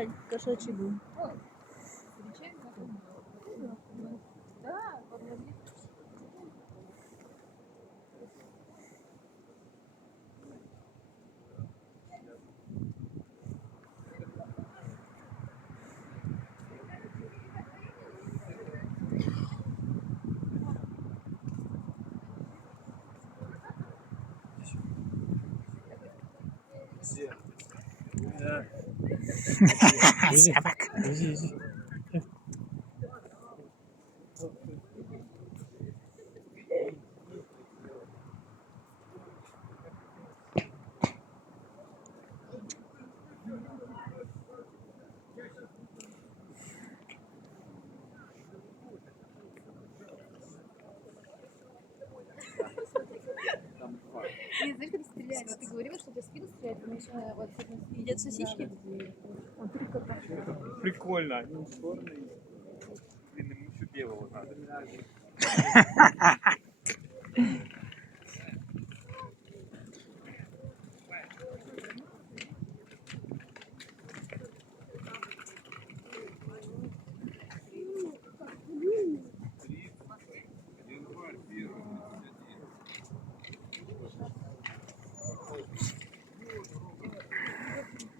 опять кошачий был. Да, Собак. Нет, знаешь, когда стреляют, вот ты говорила, что ты в спину стреляют, потому что вот Едят сосиски? вот три кота. Прикольно, они черные. Блин, ему еще белого надо.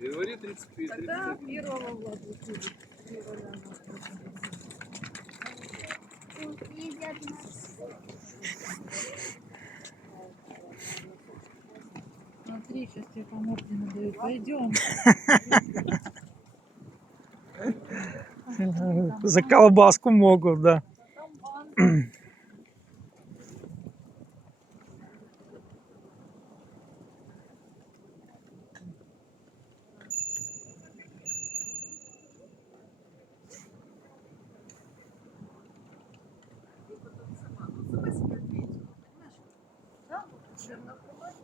В январе 30. Тогда первого Влада будет. Смотри, сейчас тебе по морде надают. Пойдем. За колбаску могут, да.